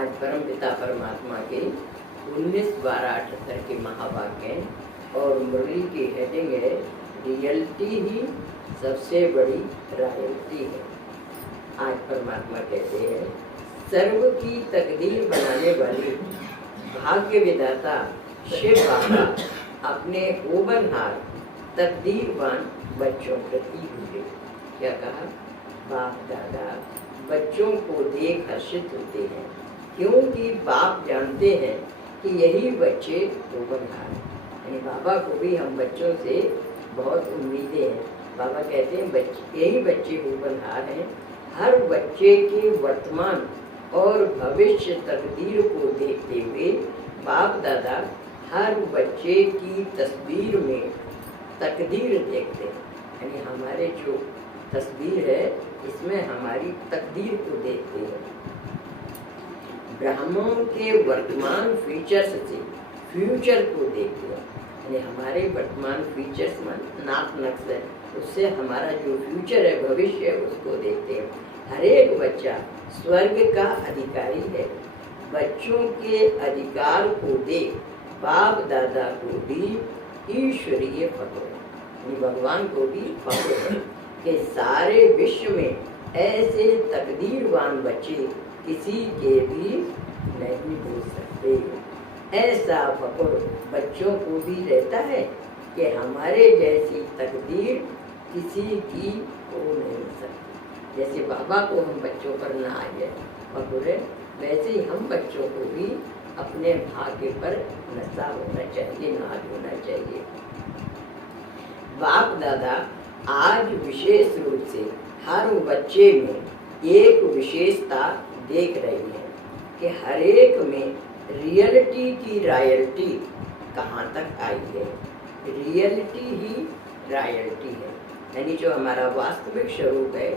आज परमपिता परमात्मा के 19/12/78 के महावाक्य और मुरली की हेडिंग है रियलिटी ही सबसे बड़ी रॉयल्टी है। आज परमात्मा कहते हैं सर्व की तकदीर बनाने वाली भाग्य विधाता शिव बाबा अपने ओबनहार तकदीरवान बच्चों प्रति हुए। क्या कहा? बाप दादा बच्चों को देख हर्षित होते हैं क्योंकि बाप जानते हैं कि यही बच्चे ओबनहार हैं। यानी बाबा को भी हम बच्चों से बहुत उम्मीदें हैं। बाबा कहते हैं बच्चे यही बच्चे ओबनहार हैं। हर बच्चे के वर्तमान और भविष्य तकदीर को देखते हुए बाप दादा हर बच्चे की तस्वीर में तकदीर देखते हैं। यानी हमारे जो तस्वीर है इसमें हमारी तकदीर को देखते हैं। ब्रह्मों के वर्तमान फीचर्स से फ्यूचर को देखते हैं। यानी हमारे वर्तमान फीचर्स में नाक नक्श है, उससे हमारा जो फ्यूचर है भविष्य है उसको देखते हैं। हर एक बच्चा स्वर्ग का अधिकारी है। बच्चों के अधिकार को देख बाप दादा को भी ईश्वरीय फक्र, भगवान को भी फक्र कि सारे विश्व में ऐसे तकदीरवान बच्चे किसी के भी नहीं हो सकते। ऐसा फक्र बच्चों को भी रहता है कि हमारे जैसी तकदीर किसी की हो नहीं सकती। जैसे बाबा को हम बच्चों पर ना आए फक्र, वैसे ही हम बच्चों को भी अपने भाग्य पर नशा होना चाहिए, नाज होना चाहिए। बाप दादा आज विशेष रूप से हर बच्चे में एक विशेषता देख रही है कि हर एक में रियलिटी की रॉयल्टी कहाँ तक आई है। रियलिटी ही रॉयल्टी है, यानी जो हमारा वास्तविक स्वरूप है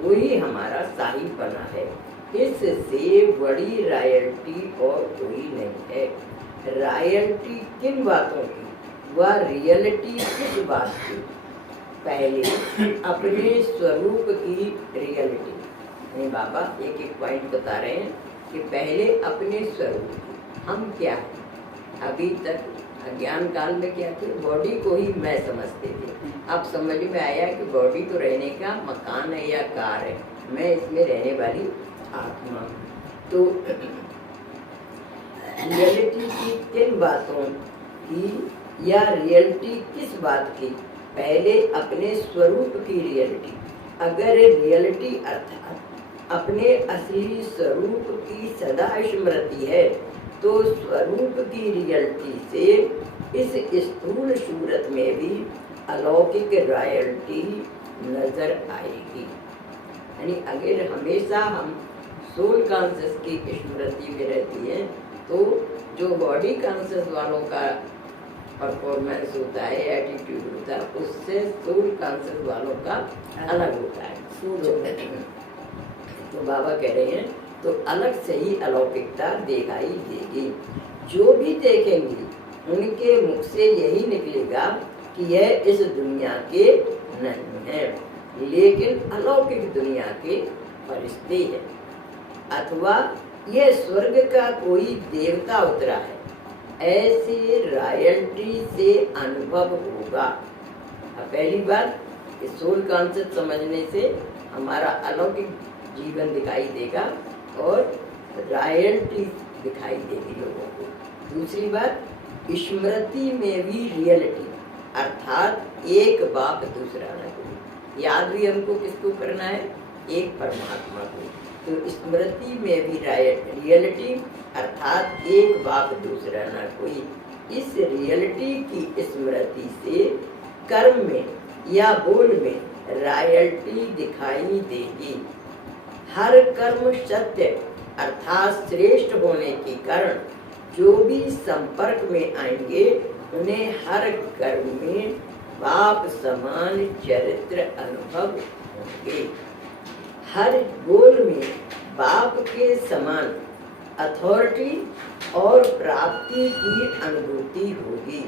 वही हमारा शाही बना है। इससे बड़ी रॉयल्टी और कोई नहीं है। रॉयल्टी किन बातों की, वह रियलिटी किस बात की? पहले अपने स्वरूप की रियलिटी। नहीं, बाबा एक एक पॉइंट बता रहे हैं कि पहले अपने स्वरूप की हम क्या हैं। अभी तक अज्ञान काल में क्या थे, बॉडी को ही मैं समझते थे। अब समझ में आया कि बॉडी तो रहने का मकान है या कार है, मैं इसमें रहने वाली आत्मा। तो रियलिटी की किन बातों की या रियलिटी किस बात की? पहले अपने स्वरूप की रियलिटी। अगर रियलिटी अर्थात अपने असली स्वरूप की सदा स्मृति है तो स्वरूप की रियलिटी से इस स्थूल सूरत में भी अलौकिक रॉयल्टी नजर आएगी। यानी अगर हमेशा हम सोल कॉन्शियस की स्मृति में रहती है तो जो बॉडी कॉन्शियस वालों का परफॉर्मेंस होता है, एटीट्यूड होता है, उससे सोल कॉन्शियस वालों का अलग होता है। तो बाबा कह रहे हैं तो अलग से ही अलौकिकता दिखाई देगी। जो भी देखेंगे उनके मुख से यही निकलेगा कि यह इस दुनिया के नहीं है, लेकिन अलौकिक दुनिया के फरिश्ते हैं, अथवा यह स्वर्ग का कोई देवता उतरा है। ऐसे रॉयल्टी से अनुभव होगा। पहली बात सोल कॉन्सेप्ट समझने से हमारा अलौकिक जीवन दिखाई देगा और रॉयल्टी दिखाई देगी लोगों को। दूसरी बात, स्मृति में भी रियलिटी, अर्थात एक बाप दूसरा न कोई। याद भी हमको किसको करना है? एक परमात्मा को। तो स्मृति में भी रियलिटी अर्थात एक बाप दूसरा न कोई। इस रियलिटी की स्मृति से कर्म में या बोल में रॉयल्टी दिखाई देगी। हर कर्म सत्य अर्थात श्रेष्ठ होने के कारण जो भी संपर्क में आएंगे उन्हें हर कर्म में बाप समान चरित्र अनुभव होंगे। हर बोल में बाप के समान अथॉरिटी और प्राप्ति की अनुभूति होगी।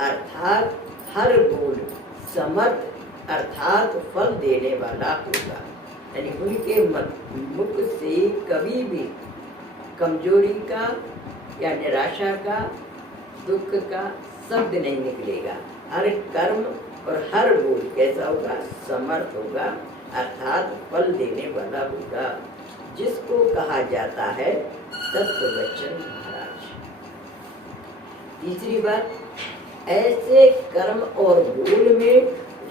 अर्थात हर बोल समर्थ अर्थात फल देने वाला होगा। यानी उनके मुख से कभी भी कमजोरी का या निराशा का, दुख का शब्द नहीं निकलेगा। हर कर्म और हर बोल कैसा होगा? समर्थ होगा, अर्थात फल देने वाला होगा, जिसको कहा जाता है तत्ववचन महाराज। तीसरी बात, ऐसे कर्म और बोल में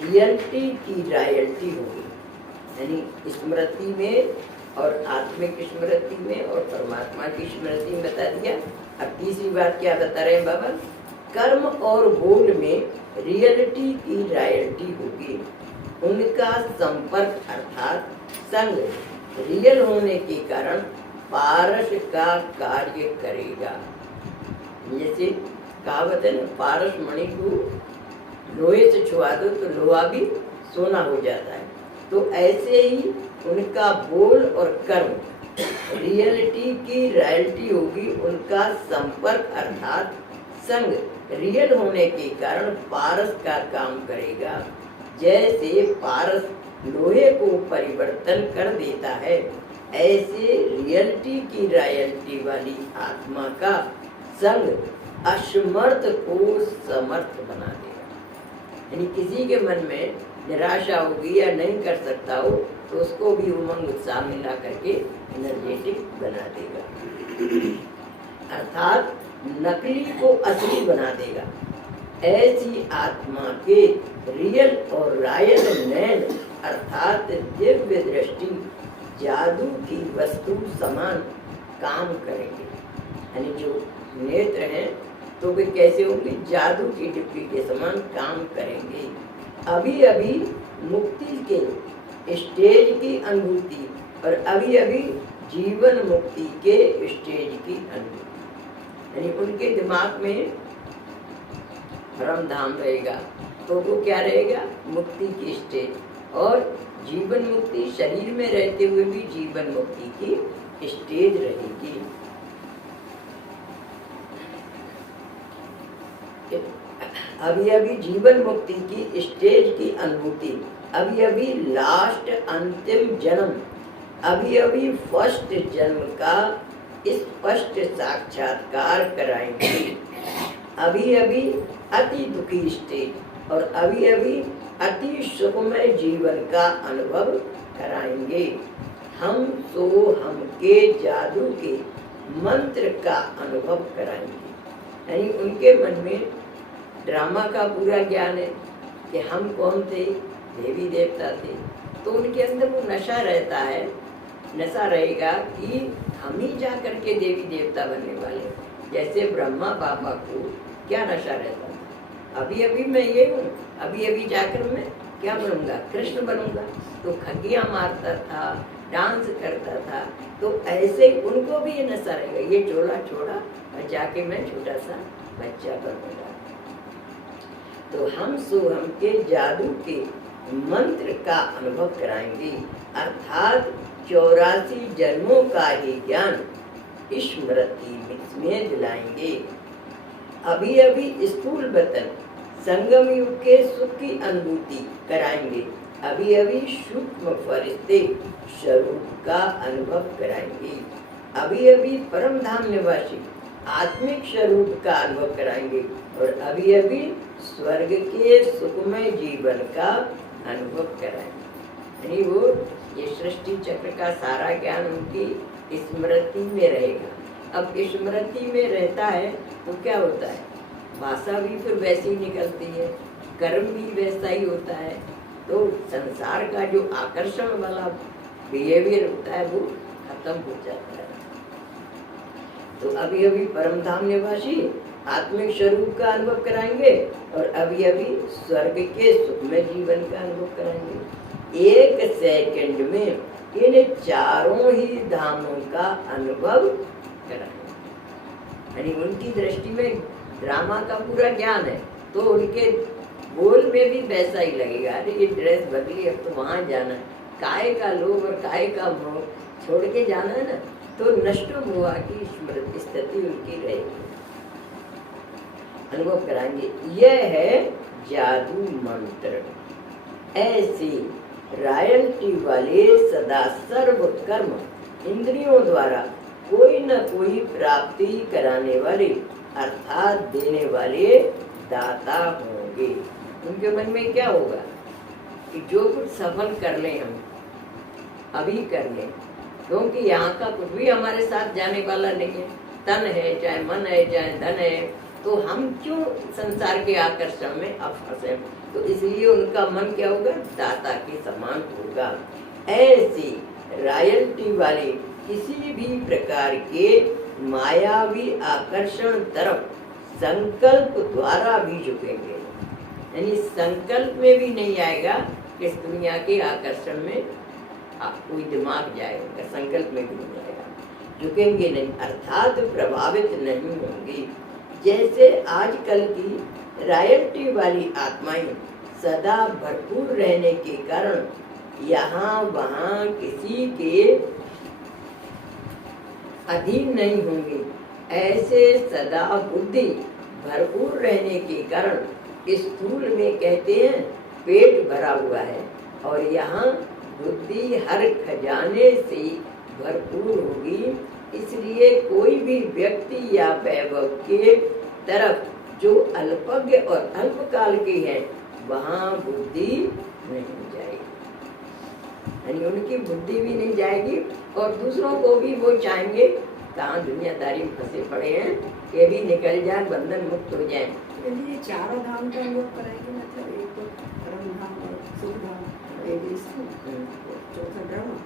रियलिटी की रॉयल्टी होगी, यानी स्मृति में और आत्मिक स्मृति में और परमात्मा की स्मृति में बता दिया। अब तीसरी बात क्या बता रहे हैं बाबा? कर्म और बोल में रियलिटी की रॉयल्टी होगी, उनका संपर्क अर्थात संग रियल होने के कारण पारस का कार्य करेगा। जैसे कहावत है ना, पारस मणि को लोहे से छुआ दो तो लोहा भी सोना हो जाता है। तो ऐसे ही उनका बोल और कर्म रियलिटी की रॉयल्टी होगी, उनका संपर्क अर्थात संग रियल होने के कारण पारस का काम करेगा। जैसे पारस लोहे को परिवर्तन कर देता है, ऐसे रियलिटी की रॉयल्टी वाली आत्मा का संग असमर्थ को समर्थ बना देगा। यानी किसी के मन में निराशा होगी या नहीं कर सकता हो तो उसको भी उमंग उत्साह मिला करके एनर्जेटिक बना देगा, अर्थात नकली को असली बना देगा। ऐसी आत्मा के रियल और रॉयल नैन अर्थात दिव्य दृष्टि जादू की वस्तु समान काम करेंगे। यानी जो नेत्र हैं तो वे कैसे होंगे? जादू की डिप्टी के समान काम करेंगे। अभी अभी मुक्ति के स्टेज की अनुभूति और अभी अभी जीवन मुक्ति के स्टेज की अनुभूति, यानी उनके दिमाग में परम धाम रहेगा तो वो क्या रहेगा? मुक्ति की स्टेज, और जीवन मुक्ति शरीर में रहते हुए भी जीवन मुक्ति की स्टेज रहेगी। अभी अभी जीवन मुक्ति की स्टेज की अनुभूति, अभी अभी लास्ट अंतिम जन्म, अभी अभी फर्स्ट जन्म का स्पष्ट साक्षात्कार कराएंगे। अभी अभी अति दुखी स्टेज और अभी अभी अति सुखमय जीवन का अनुभव कराएंगे। हम सो हम के जादू के मंत्र का अनुभव कराएंगे। यानी उनके मन में ड्रामा का पूरा ज्ञान है कि हम कौन थे, देवी देवता थे, तो उनके अंदर वो नशा रहता है, नशा रहेगा कि हम ही जा करके देवी देवता बनने वाले। जैसे ब्रह्मा बाबा को क्या नशा रहता था, अभी अभी मैं ये हूँ, अभी अभी जाकर मैं क्या बनूंगा? कृष्ण बनूंगा। तो खगियाँ मारता था, डांस करता था, तो ऐसे उनको भी ये नशा रहेगा, ये चोला छोड़ा और जाके मैं छोटा सा बच्चा बनूंगा। तो हम सो हम के जादू के मंत्र का अनुभव कराएंगे, अर्थात 84 जन्मों का ही ज्ञान स्मृति में दिलाएंगे। अभी अभी स्थूल वतन संगम युग के सुख की अनुभूति कराएंगे, अभी अभी सूक्ष्म फरिश्ते स्वरूप का अनुभव कराएंगे, अभी अभी परम धाम निवासी आत्मिक स्वरूप का अनुभव कराएंगे और अभी अभी स्वर्ग के सुखमय जीवन का अनुभव कराएंगे। यानी वो ये सृष्टि चक्र का सारा ज्ञान उनकी स्मृति में रहेगा। अब स्मृति में रहता है तो क्या होता है? भाषा भी फिर वैसी ही निकलती है, कर्म भी वैसा ही होता है। तो संसार का जो आकर्षण वाला बिहेवियर होता है वो खत्म हो जाता है। तो अभी अभी परम धाम निवासी आत्मिक स्वरूप का अनुभव कराएंगे और अभी अभी स्वर्ग के सुखमय जीवन का अनुभव कराएंगे। एक सेकंड में इन चारों ही धामों का अनुभव कराएंगे। यानी उनकी दृष्टि में ड्रामा का पूरा ज्ञान है, तो उनके बोल में भी वैसा ही लगेगा, अरे ये ड्रेस बदली, अब तो वहाँ जाना है, काय का लोभ और काय का मोह छोड़ के जाना है ना, तो नष्ट हुआ की स्मृति स्थिति उनकी रहेगी, अनुभव कराएंगे। यह है जादू मंत्र। ऐसे रॉयल्टी वाले सदा सर्व कर्म इंद्रियों द्वारा कोई न कोई प्राप्ति कराने वाले अर्थात देने वाले दाता होंगे। उनके मन में क्या होगा कि जो कुछ सफल कर लें हम अभी कर लें, क्योंकि यहाँ का कुछ भी हमारे साथ जाने वाला नहीं है। तन है, चाहे मन है, चाहे धन है, तो हम क्यों संसार के आकर्षण में अब फंसे। तो इसलिए उनका मन क्या होगा, दाता के समान होगा। ऐसी रॉयल्टी वाले किसी भी प्रकार के मायावी आकर्षण तरफ संकल्प द्वारा भी झुकेंगे, यानी संकल्प में भी नहीं आएगा कि इस दुनिया के आकर्षण में कोई दिमाग जाएगा, संकल्प में भी नहीं आएगा, झुकेंगे नहीं, अर्थात प्रभावित नहीं होंगे। जैसे आजकल की रॉयल्टी वाली आत्माएं सदा भरपूर रहने के कारण यहाँ वहाँ किसी के अधीन नहीं होंगे, ऐसे सदा बुद्धि भरपूर रहने के कारण स्थूल में कहते हैं पेट भरा हुआ है, और यहाँ बुद्धि हर खजाने से भरपूर होगी। इसलिए कोई भी व्यक्ति या वैभव के तरफ जो अल्पज्ञ और अल्पकाल के हैं वहाँ बुद्धि नहीं जाएगी, यानी उनकी बुद्धि भी नहीं जाएगी, और दूसरों को भी वो चाहेंगे कहाँ दुनियादारी में फंसे पड़े हैं, ये भी निकल जाए, बंधन मुक्त हो जाए। ये चारों धाम का लोग कराएंगे, मतलब एक तो परम धाम और सुख धाम, चौथा ब्रह्म,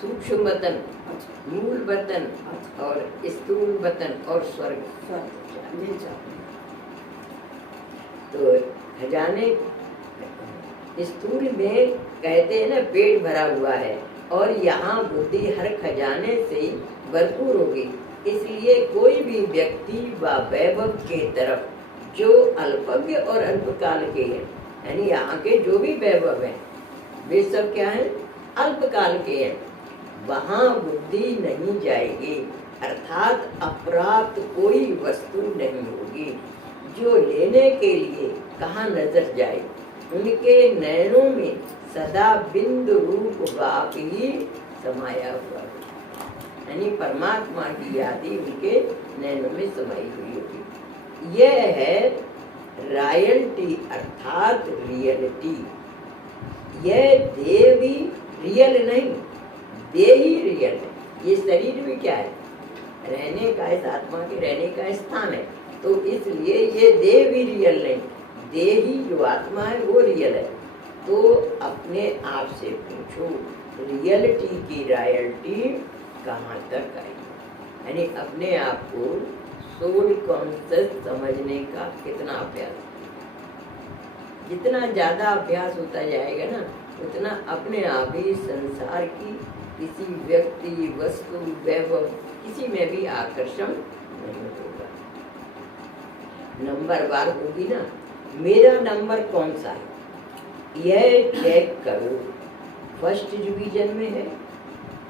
सूक्ष्म वतन, मूल वतन और स्थूल वतन और स्वर्ग। तो खजाने स्थूल में कहते हैं ना पेट भरा हुआ है, और यहाँ बुद्धि हर खजाने से भरपूर होगी। इसलिए कोई भी व्यक्ति व वैभव के तरफ जो अल्पज्ञ और अल्पकाल के हैं, यानी यहाँ के जो भी वैभव हैं वे सब क्या है, अल्पकाल के हैं, वहाँ बुद्धि नहीं जाएगी, अर्थात अप्राप्त कोई वस्तु नहीं होगी। जो लेने के लिए कहाँ नजर जाए, उनके नयनों में सदा बिंदु रूप बाप ही समाया हुआ है, यानी परमात्मा की याद ही उनके नयनों में समाई हुई होगी। यह है रॉयल्टी अर्थात रियलिटी। यह देह भी रियल नहीं, देह ही रियल है। ये शरीर भी क्या है, रहने का, इस आत्मा के रहने का स्थान है, तो इसलिए ये देह भी रियल नहीं, देह ही जो आत्मा है वो रियल है। तो अपने आप से पूछो रियलिटी की रॉयल्टी कहाँ तक आई, यानी अपने आप को सोल कॉन्शियस समझने का कितना अभ्यास। जितना ज्यादा अभ्यास होता जाएगा ना, उतना अपने आप ही संसार की किसी व्यक्ति, वस्तु, वैभव किसी में भी आकर्षण नहीं होगा। नंबर बार होगी ना, मेरा नंबर कौन सा है यह चेक करो, फर्स्ट डिवीजन में है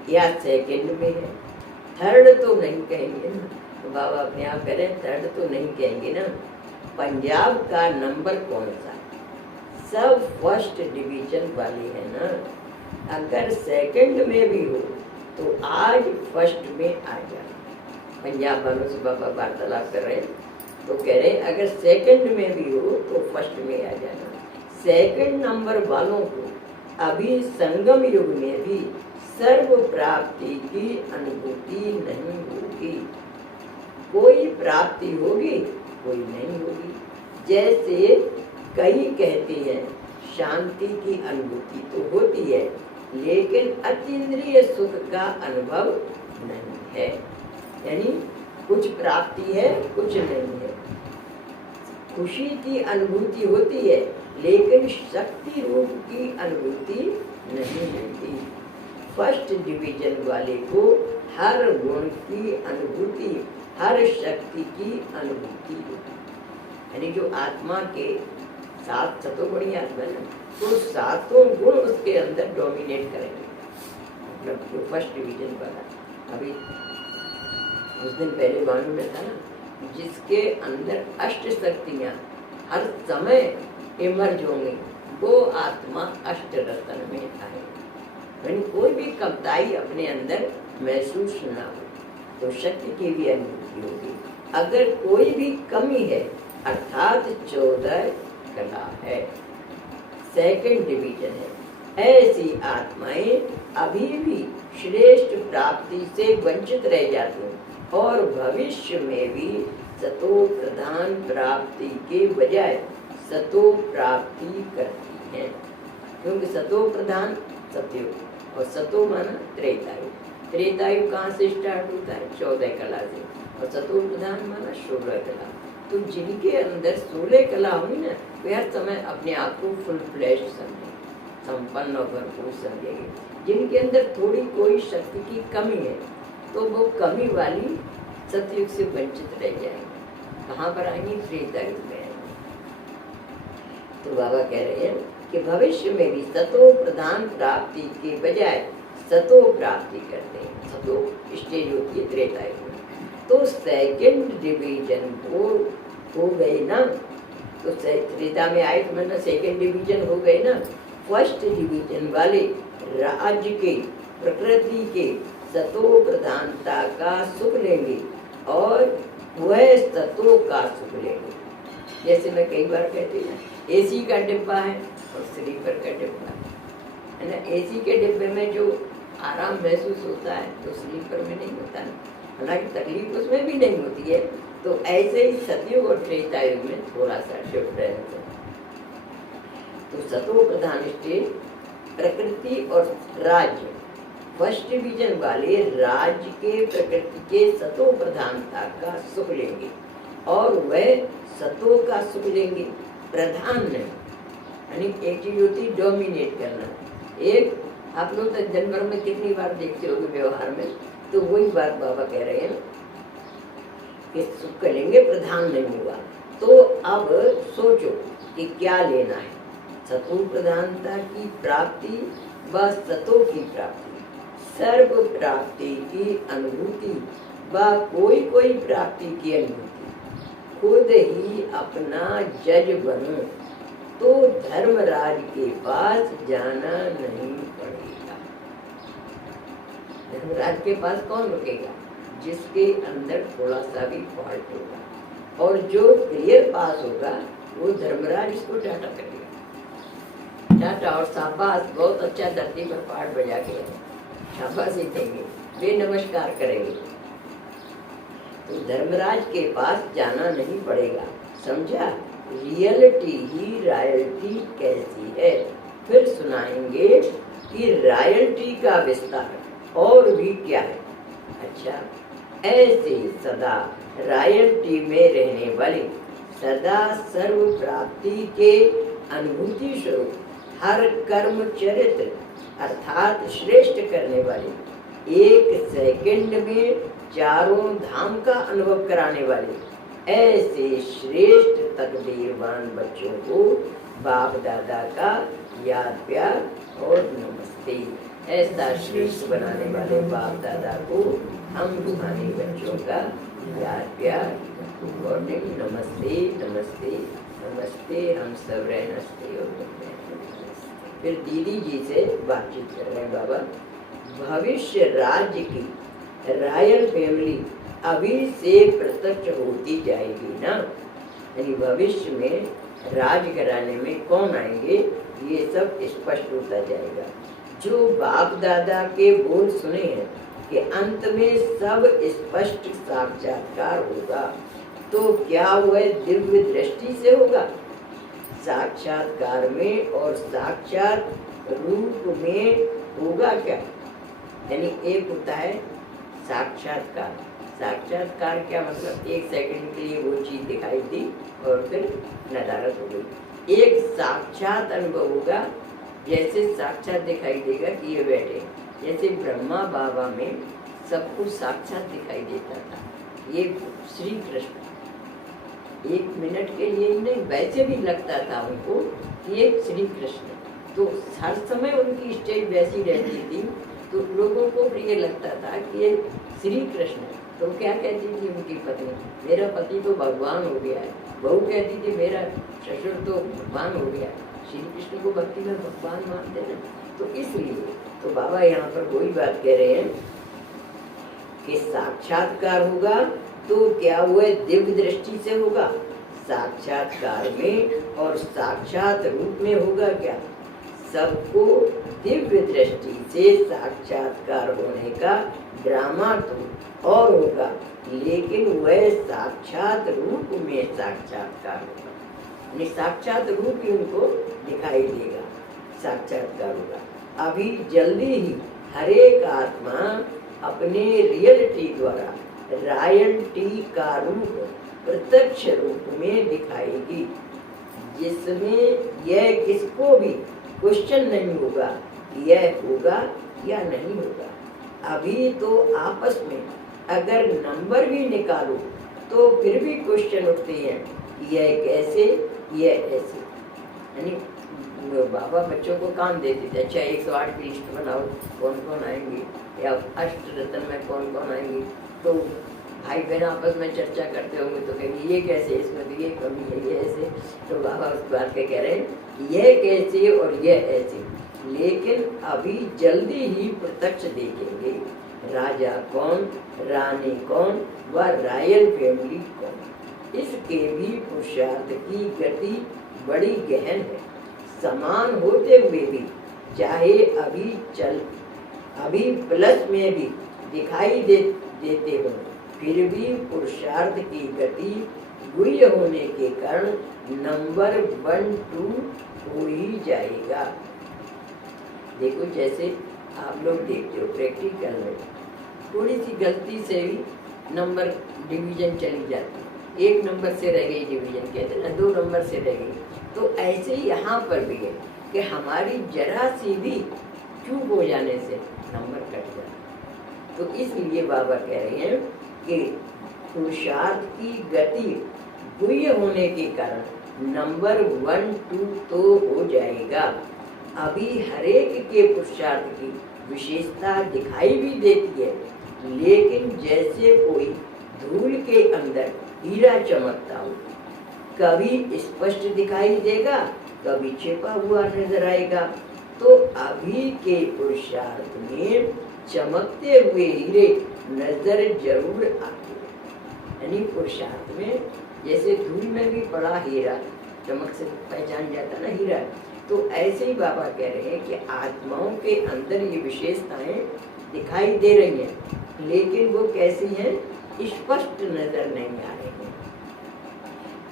या सेकंड में है। थर्ड तो नहीं कहेंगे ना, तो बाबा अपने आप कह रहे हैं थर्ड तो नहीं कहेंगे ना। पंजाब का नंबर कौन सा है, सब फर्स्ट डिवीजन वाले हैं ना। अगर सेकंड में भी हो तो आज फर्स्ट में आ जाए। पंजाब वालों से बाबा वार्तालाप कर रहे हैं, तो कह रहे हैं अगर सेकंड में भी हो तो फर्स्ट में आ जाना। सेकंड नंबर वालों को अभी संगम युग में भी सर्व प्राप्ति की अनुभूति नहीं होगी। कोई प्राप्ति होगी, कोई नहीं होगी। जैसे कई कहते हैं शांति की अनुभूति तो होती है, लेकिन अतीन्द्रिय सुख का अनुभव नहीं है, यानी कुछ प्राप्ति है, कुछ नहीं है। खुशी की अनुभूति होती है, लेकिन शक्ति रूप की अनुभूति नहीं मिलती। फर्स्ट डिवीजन वाले को हर गुण की अनुभूति, हर शक्ति की अनुभूति होती, यानी जो आत्मा के सात सतोगुणी आत्मा है, तो सातों गुण उसके अंदर डोमिनेट करेंगे। मतलब जो फर्स्ट डिवीजन वाला, अभी उस दिन पहले मालूम में था ना, जिसके अंदर अष्ट शक्तियाँ हर समय इमर्ज होंगी, वो आत्मा अष्ट रत्न में आए, यानी कोई भी कमताई अपने अंदर महसूस ना हो। तो शक्ति की भी अनुभूति होगी। अगर कोई भी कमी है अर्थात 14 कला है, सेकंड डिवीजन है, ऐसी आत्माएं अभी भी श्रेष्ठ प्राप्ति से वंचित रह जाती हैं और भविष्य में भी सतो प्रधान प्राप्ति के बजाय सतो प्राप्ति करती हैं। क्योंकि सतो प्रधान सतयुग और सतो माना त्रेतायुग। त्रेतायुग कहाँ से स्टार्ट होता है? 14 कला से, और सतो प्रधान माना 16 कला। तो जिनके अंदर 16 कला हुई ना, वे हर समय अपने आप को फुल फ्लैश समझे, संपन्न और भरपूर समझेंगे। जिनके अंदर थोड़ी कोई शक्ति की कमी है तो वो कमी वाली सतयुग से वंचित रह जाएंगे। कहाँ पर आएंगे? त्रेतायुग में आएंगे। तो बाबा कह रहे हैं कि भविष्य में भी सतो प्रधान प्राप्ति के बजाय सतो प्राप्ति करते हैं। सतो स्टेज होती है त्रेतायुग में। तो सेकंड डिवीजन को हो गए ना, तो त्रेता में आए तो मतलब सेकंड डिवीजन हो गए ना। फर्स्ट डिवीजन वाले राज्य के प्रकृति के सतो प्रधानता का सुख लेंगे और वह सतो का सुख लेंगे। जैसे मैं कई बार कहती हूँ, एसी का डिब्बा है और स्लीपर का डिब्बा है ना। एसी के डिब्बे में जो आराम महसूस होता है तो स्लीपर में नहीं होता है, हालांकि तकलीफ उसमें भी नहीं होती है। तो ऐसे ही सतयुग और त्रेतायुग में थोड़ा सा डिफरेंस है। तो सतो प्रधान स्टेज प्रकृति और राज्य, फर्स्ट डिवीजन वाले राज्य के प्रकृति के सतो प्रधानता का सुख लेंगे और वह सतो का सुख लेंगे, प्रधान नहीं। यानी एक चीज होती है डोमिनेट करना। एक आप लोग तो दिन भर में कितनी बार देखते होंगे व्यवहार में, तो वही बात बाबा कह रहे हैं कि सुख करेंगे, प्रधान नहीं होगा। तो अब सोचो कि क्या लेना है, सतो प्रधानता की प्राप्ति व सतो की प्राप्ति, सर्व प्राप्ति की अनुभूति व कोई प्राप्ति की अनुभूति। खुद ही अपना जज बनो तो धर्मराज के पास जाना नहीं पड़ेगा। धर्मराज के पास कौन रुकेगा? जिसके अंदर थोड़ा सा भी फॉल्ट होगा, और जो क्लियर पास होगा वो धर्मराज इसको टाटा करेगा। टाटा और शाबाश, बहुत अच्छा धरती पर पाठ बजा के शाबाश ही देंगे, वे नमस्कार करेंगे। तो धर्मराज के पास जाना नहीं पड़ेगा। समझा? रियलिटी ही रॉयल्टी कैसी है। फिर सुनाएंगे कि रॉयल्टी का विस्तार और भी क्या है। अच्छा, ऐसे सदा रॉयल्टी में रहने वाले, सदा सर्व प्राप्ति के अनुभूति स्वरूप हर कर्म चरित्र अर्थात श्रेष्ठ करने वाले, एक सेकंड में चारों धाम का अनुभव कराने वाले, ऐसे श्रेष्ठ तकदीरवान बच्चों को बाप दादा का याद प्यार और नमस्ते। ऐसा श्रेष्ठ बनाने वाले बाप दादा को हम रूहानी बच्चों का याद प्यार और नमस्ते नमस्ते नमस्ते। हम सब रहनस्ते और फिर दीदी जी से बातचीत कर रहे हैं बाबा। भविष्य राज्य की रॉयल फैमिली अभी से प्रत्यक्ष होती जाएगी ना, यानी भविष्य में राज कराने में कौन आएंगे ये सब स्पष्ट होता जाएगा। जो बाप दादा के बोल सुने हैं कि अंत में सब स्पष्ट साक्षात्कार होगा, तो क्या वह दिव्य दृष्टि से होगा? साक्षात्कार में और साक्षात रूप में होगा क्या? यानी एक होता है साक्षात्कार। साक्षात्कार क्या मतलब? एक सेकंड के लिए वो चीज दिखाई दी और फिर नदारत हो गई। एक साक्षात अनुभव होगा, जैसे साक्षात दिखाई देगा कि ये बैठे, जैसे ब्रह्मा बाबा में सब कुछ साक्षात दिखाई देता था। ये श्री कृष्ण एक मिनट के लिए ही नहीं, वैसे भी लगता था उनको कि ये श्री कृष्ण। तो हर समय उनकी स्टेज वैसी रहती थी, तो लोगों को प्रिय लगता था कि ये श्री कृष्ण। तो क्या कहती थी उनकी पत्नी, मेरा पति तो भगवान हो गया है। बहू कहती थी मेरा ससुर तो भगवान हो गया है। श्री कृष्ण को भक्ति में भगवान मानते हैं। तो इसलिए तो बाबा यहाँ पर वही बात कह रहे हैं कि साक्षात्कार होगा तो क्या वह दिव्य दृष्टि से होगा? साक्षात्कार में और साक्षात रूप में होगा क्या? सबको दिव्य दृष्टि से साक्षात्कार होने का ड्रामा तो और होगा, लेकिन वह साक्षात रूप में साक्षात्कार होगा, यानी साक्षात रूप ही उनको दिखाई देगा, साक्षात्कार होगा। अभी जल्दी ही हर एक आत्मा अपने रियलिटी द्वारा रॉयल्टी का रूप प्रत्यक्ष रूप में दिखाएगी, जिसमें यह किसको भी क्वेश्चन नहीं होगा कि यह होगा या नहीं होगा। अभी तो आपस में अगर नंबर भी निकालो तो फिर भी क्वेश्चन उठते हैं कि यह कैसे, यह ऐसे। यानी बाबा बच्चों को काम देते थे, अच्छा 108 की लिस्ट बनाओ, कौन कौन आएंगे, या अष्ट रत्न में कौन कौन आएंगे। तो भाई बहन आपस में चर्चा करते होंगे तो कहेंगे ये कैसे, इसमें तो ये कमी है, ये ऐसे। तो बाबा उस बात के कह रहे हैं कि यह कैसे और यह ऐसे, लेकिन अभी जल्दी ही प्रत्यक्ष देखेंगे राजा कौन, रानी कौन व रॉयल फैमिली कौन। इसके भी पुरुषार्थ की गति बड़ी गहन है। समान होते हुए भी, चाहे अभी प्लस में भी दिखाई देते हो, फिर भी पुरुषार्थ की गति गुह्य होने के कारण नंबर 1 2 हो ही जाएगा। देखो जैसे आप लोग देखते हो प्रैक्टिकल में थोड़ी सी गलती से भी नंबर डिवीजन चली जाती, 1 नंबर से रह गई डिवीजन कहते हैं ना, 2 नंबर से रह गई। तो ऐसे ही यहाँ पर भी है कि हमारी जरा सी भी चूक हो जाने से नंबर कट जाता। तो इसलिए बाबा कह रहे हैं कि पुरुषार्थ की गति गुह्य होने के कारण नंबर 1 2 तो हो जाएगा। अभी हरेक के पुरुषार्थ की विशेषता दिखाई भी देती है, लेकिन जैसे कोई धूल के अंदर हीरा चमकता हो, कभी स्पष्ट दिखाई देगा, कभी छिपा हुआ नजर आएगा। तो अभी के पुरुषार्थ में चमकते हुए हीरे नजर जरूर आते हैं। यानी पुरुषार्थ में जैसे धूल में भी पड़ा हीरा चमक से पहचान जाता ना हीरा, तो ऐसे ही बाबा कह रहे हैं कि आत्माओं के अंदर ये विशेषताएं दिखाई दे रही हैं, लेकिन वो कैसी हैं, स्पष्ट नजर नहीं आ रही हैं।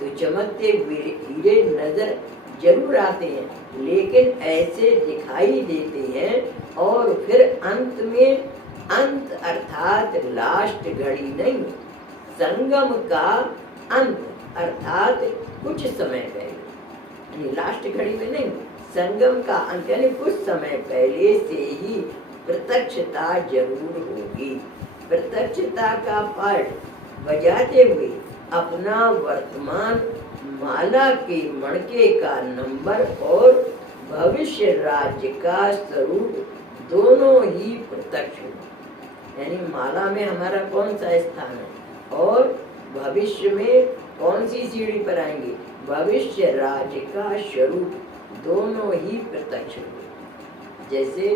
तो चमकते हुए हीरे नजर जरूर आते हैं, लेकिन ऐसे दिखाई देते हैं और फिर अंत में, अंत अर्थात लास्ट घड़ी नहीं, संगम का अंत अर्थात कुछ समय पहले, लास्ट घड़ी में नहीं, संगम का अंत यानी कुछ समय पहले से ही प्रत्यक्षता जरूर होगी। प्रत्यक्षता का पाठ बजाते हुए अपना वर्तमान माला के मणके का नंबर और भविष्य राज्य का स्वरूप दोनों ही प्रत्यक्ष हो। यानी माला में हमारा कौन सा स्थान है और भविष्य में कौन सी सीढ़ी पर आएंगे, भविष्य राज्य का स्वरूप दोनों ही प्रत्यक्ष हो। जैसे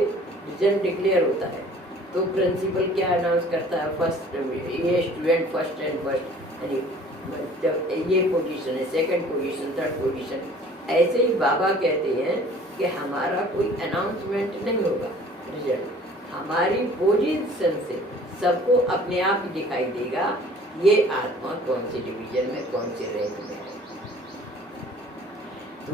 रिजल्ट डिक्लेयर होता है तो प्रिंसिपल क्या अनाउंस करता है, फर्स्ट ये स्टूडेंट फर्स्ट एंड फर्स्ट, यानी ये पोजीशन है, सेकंड पोजीशन, थर्ड पोजीशन। ऐसे ही बाबा कहते हैं कि हमारा कोई अनाउंसमेंट नहीं होगा, रिजल्ट हमारी पोजीशन से सबको अपने आप ही दिखाई देगा ये आत्मा कौन से डिवीजन में, कौन से रैंक में है। तो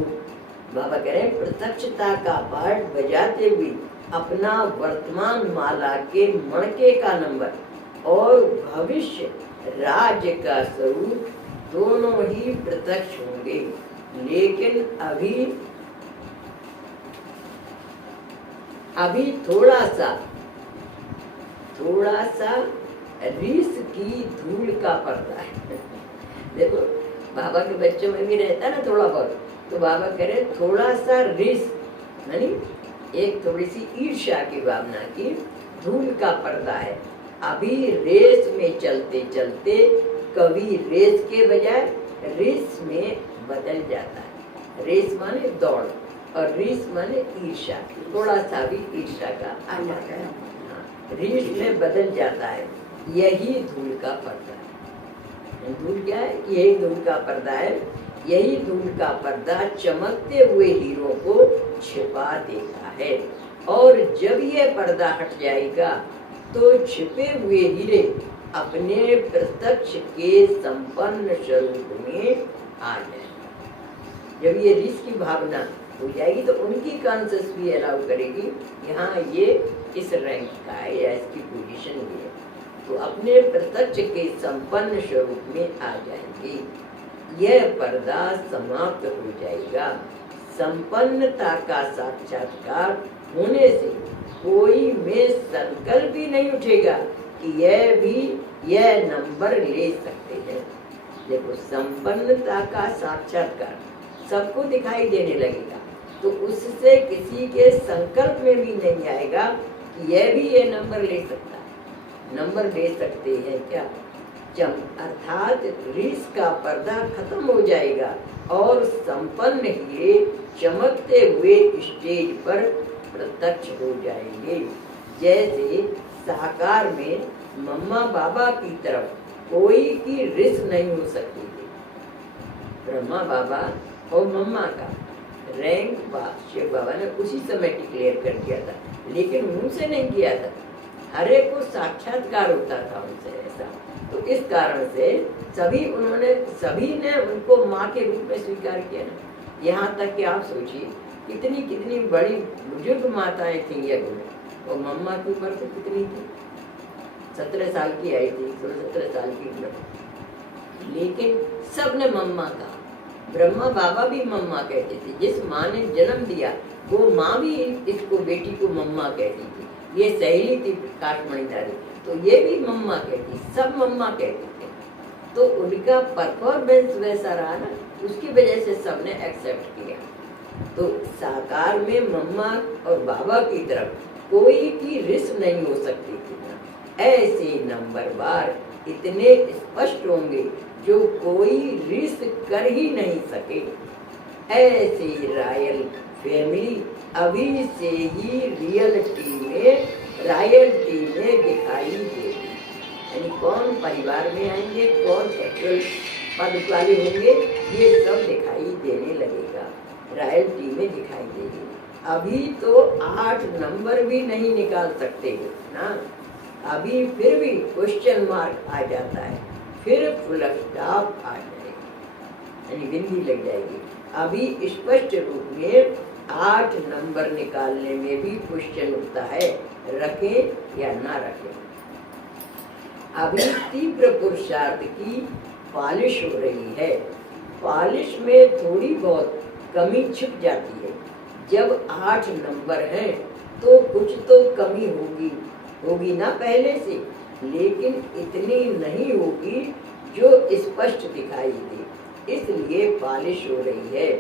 बाबा कह रहे हैं प्रत्यक्षता का पाठ बजाते हुए अपना वर्तमान माला के मणके का नंबर और भविष्य राज्य का स्वरूप दोनों ही प्रत्यक्ष होंगे, लेकिन अभी थोड़ा सा रीस की धूल का पर्दा है। देखो बाबा के बच्चों में भी रहता है ना थोड़ा बहुत, तो बाबा कह रहे थोड़ा सा रीस यानी एक थोड़ी सी ईर्ष्या की भावना की धूल का पर्दा है। अभी रेस में चलते चलते कभी रेस के बजाय रेस में बदल जाता है। रेस माने दौड़ और रेस माने ईर्ष्या, थोड़ा सा भी ईर्ष्या का आ जाता है, रेस में बदल जाता है। यही धूल का पर्दा है। धूल क्या है? यही धूल का पर्दा है। यही धूल का पर्दा चमकते हुए हीरों को छिपा देता है, और जब यह पर्दा हट जाएगा तो छिपे हुए हीरे अपने प्रत्यक्ष के संपन्न स्वरूप में आ जाएंगे। जब ये ऋष की भावना हो जाएगी तो उनकी कॉन्शियस भी अलाउ करेगी, यहाँ ये इस रैंक का है या इसकी पोजीशन ये है, तो अपने प्रत्यक्ष के संपन्न स्वरूप में आ जाएंगे। यह पर्दा समाप्त हो जाएगा। संपन्नता का साक्षात्कार होने से कोई में संकल्प भी नहीं उठेगा कि यह नंबर ले सकते हैं। देखो, संपन्नता का साक्षात्कार सबको दिखाई देने लगेगा, तो उससे किसी के संकल्प में भी नहीं आएगा कि यह भी ये नंबर ले सकता है। नंबर ले सकते हैं क्या? अर्थात ऋष का पर्दा खत्म हो जाएगा और संपन्न हीरे चमकते हुए स्टेज पर प्रत्यक्ष हो जाएंगे। जैसे साकार में मम्मा बाबा की तरफ कोई की रिस नहीं हो सकती थी। ब्रह्मा बाबा और मम्मा का रैंक शिव बाबा ने उसी समय डिक्लेयर कर दिया था, लेकिन मुंह से नहीं किया था। हर एक को साक्षात्कार होता था उनसे ऐसा। तो इस कारण से सभी ने उनको माँ के रूप में स्वीकार किया ना। यहाँ तक कि आप सोचिए कितनी कितनी बड़ी बुजुर्ग माताएं थी यज्ञ में, और मम्मा की उम्र तो कितनी थी? 17 साल की आई थी, 16-17 साल की उम्र, लेकिन सबने मम्मा कहा। ब्रह्मा बाबा भी मम्मा कहते थे। जिस माँ ने जन्म दिया वो माँ भी इसको बेटी को मम्मा कहती थी। ये सहेली थी काठमणि धारी, तो ये भी मम्मा कहती, सब मम्मा कहते थे। तो उनका परफॉर्मेंस वैसा रहा ना, उसकी वजह से सबने एक्सेप्ट किया। तो साकार में मम्मा और बाबा की तरफ कोई की रिस नहीं हो सकती थी ना। ऐसे नंबरवार इतने स्पष्ट होंगे जो कोई रिस कर ही नहीं सके। ऐसे रॉयल फैमिली अभी से ही रॉयल्टी में दिखाई देगी। यानी कौन परिवार में आएंगे, कौन एक्चुअल पद वाले होंगे, ये सब दिखाई देने लगेगा, रॉयल्टी में दिखाई देगी। अभी तो 8 नंबर भी नहीं निकाल सकते हो ना, अभी फिर भी क्वेश्चन मार्क आ जाता है, फिर फुल स्टॉप आ जाएगी, यानी बिंदी लग जाएगी। अभी स्पष्ट रूप में 8 नंबर निकालने में भी क्वेश्चन उठता है, रखें या ना रखें। अभी तीव्र पुरुषार्थ की पॉलिश हो रही है। पॉलिश में थोड़ी बहुत कमी छिप जाती है। जब 8 नंबर हैं तो कुछ तो कमी होगी ना पहले से, लेकिन इतनी नहीं होगी जो स्पष्ट दिखाई दे, इसलिए पॉलिश हो रही है।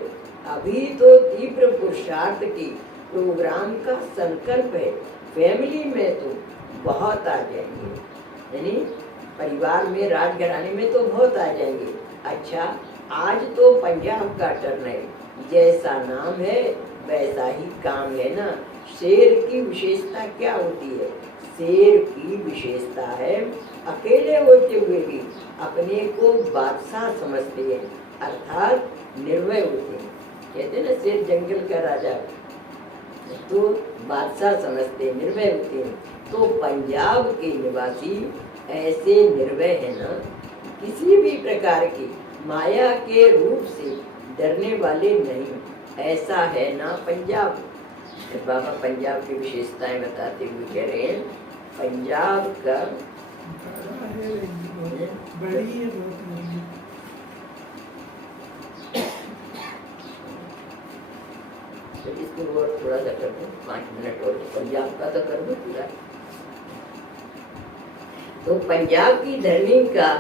अभी तो तीव्र पुरुषार्थ की प्रोग्राम का संकल्प है। फैमिली में तो बहुत आ जाएंगे, यानी परिवार में, राजघराने में तो बहुत आ जाएंगे। अच्छा, आज तो पंजाब का टर्न है, जैसा नाम है वैसा ही काम है ना। शेर की विशेषता क्या होती है? शेर की विशेषता है अकेले होते हुए भी अपने को बादशाह समझते हैं, अर्थात निर्भय होते हैं। कहते हैं ना, शेर जंगल का राजा, तो बादशाह समझते हैं, निर्भय होते हैं। तो पंजाब के निवासी ऐसे निर्भय है ना, किसी भी प्रकार की माया के रूप से डरने वाले नहीं। ऐसा है ना पंजाब। बाबा पंजाब की विशेषताएं बताते हुए कह रहे हैं, पंजाब का तो इसको और थोड़ा सा कर दो, 5 मिनट और, पंजाब का तो कर दो पूरा। तो पंजाब की धरनी का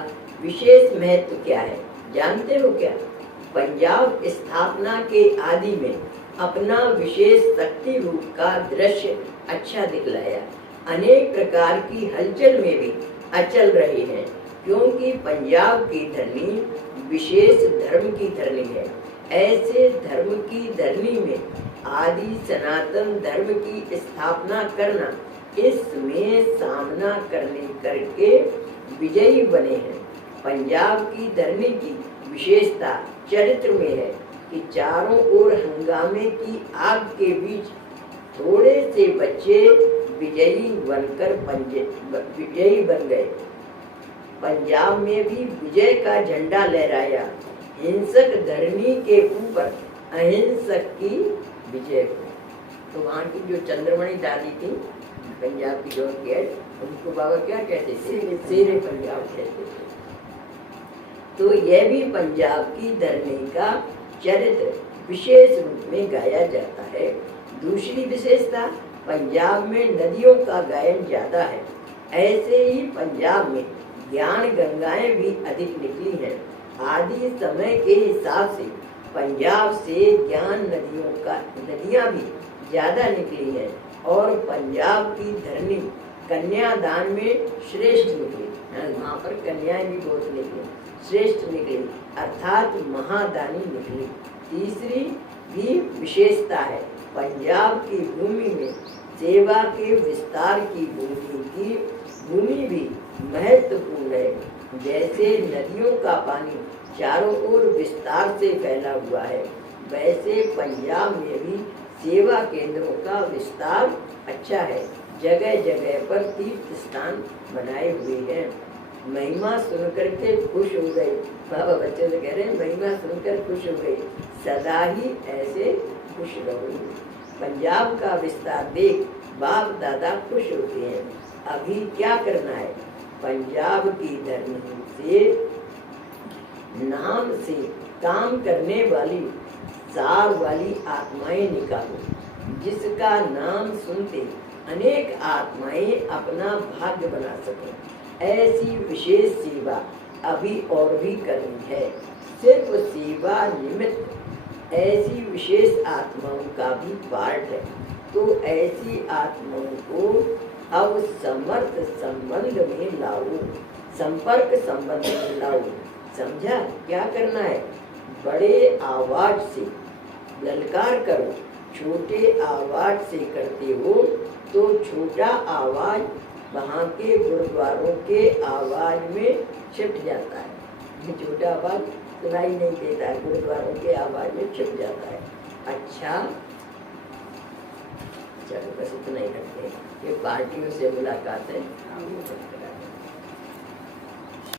विशेष महत्व क्या है जानते हो क्या? पंजाब स्थापना के आदि में अपना विशेष शक्ति रूप का दृश्य अच्छा दिखलाया। अनेक प्रकार की हलचल में भी अचल रहे हैं, क्योंकि पंजाब की धरनी विशेष धर्म की धरनी है। ऐसे धर्म की धरनी में आदि सनातन धर्म की स्थापना करना इसमें सामना करके विजयी बने हैं। पंजाब की धरनी की विशेषता चरित्र में है कि चारों ओर हंगामे की आग के बीच थोड़े से बच्चे विजयी बन गए। पंजाब में भी विजय का झंडा लहराया। हिंसक धरनी के ऊपर अहिंसक की विजय हुई। तो वहाँ की जो चंद्रमणि दादी थी, पंजाब की जो गेट, उनको बाबा क्या कहते थे? शेरे पंजाब कहते थे। तो यह भी पंजाब की धरनी का चरित्र विशेष रूप में गाया जाता है। दूसरी विशेषता, पंजाब में नदियों का गायन ज्यादा है। ऐसे ही पंजाब में ज्ञान गंगाएं भी अधिक निकली हैं। आदि समय के हिसाब से पंजाब से ज्ञान नदियां भी ज्यादा निकली हैं और पंजाब की धरनी कन्यादान में श्रेष्ठ निकली। वहाँ पर कन्याएं भी बहुत निकली, श्रेष्ठ निकली, अर्थात महादानी निकली। तीसरी भी विशेषता है, पंजाब की भूमि में सेवा के विस्तार की भूमि भी महत्वपूर्ण है। जैसे नदियों का पानी चारों ओर विस्तार से फैला हुआ है, वैसे पंजाब में भी सेवा केंद्रों का विस्तार अच्छा है। जगह जगह पर तीर्थ स्थान बनाए हुए हैं। महिमा सुनकर के खुश हो गए। बाबा बच्चे से कह रहे हैं, महिमा सुनकर खुश हो गए, सदा ही ऐसे खुश रहो। पंजाब का विस्तार देख बाप दादा खुश होते हैं। अभी क्या करना है? पंजाब की धरनी से नाम से काम करने वाली सार वाली आत्माएं निकालो, जिसका नाम सुनते अनेक आत्माएं अपना भाग्य बना सकें। ऐसी विशेष सेवा अभी और भी करनी है। सिर्फ सेवा निमित्त ऐसी विशेष आत्माओं का भी पाठ है। तो ऐसी आत्माओं को अब समर्थ संबंध में लाओ, संपर्क संबंध में लाओ। समझा? क्या करना है? बड़े आवाज से ललकार करो, छोटे आवाज से करते हो तो छोटा आवाज वहाँ के गुरुद्वारों के आवाज में छिप जाता है। छोटा आवाज सुनाई नहीं देता है, गुरुद्वारों के आवाज में छिप जाता है। अच्छा, चलो बस इतना ही करते हैं। ये पार्टियों से मुलाकात है।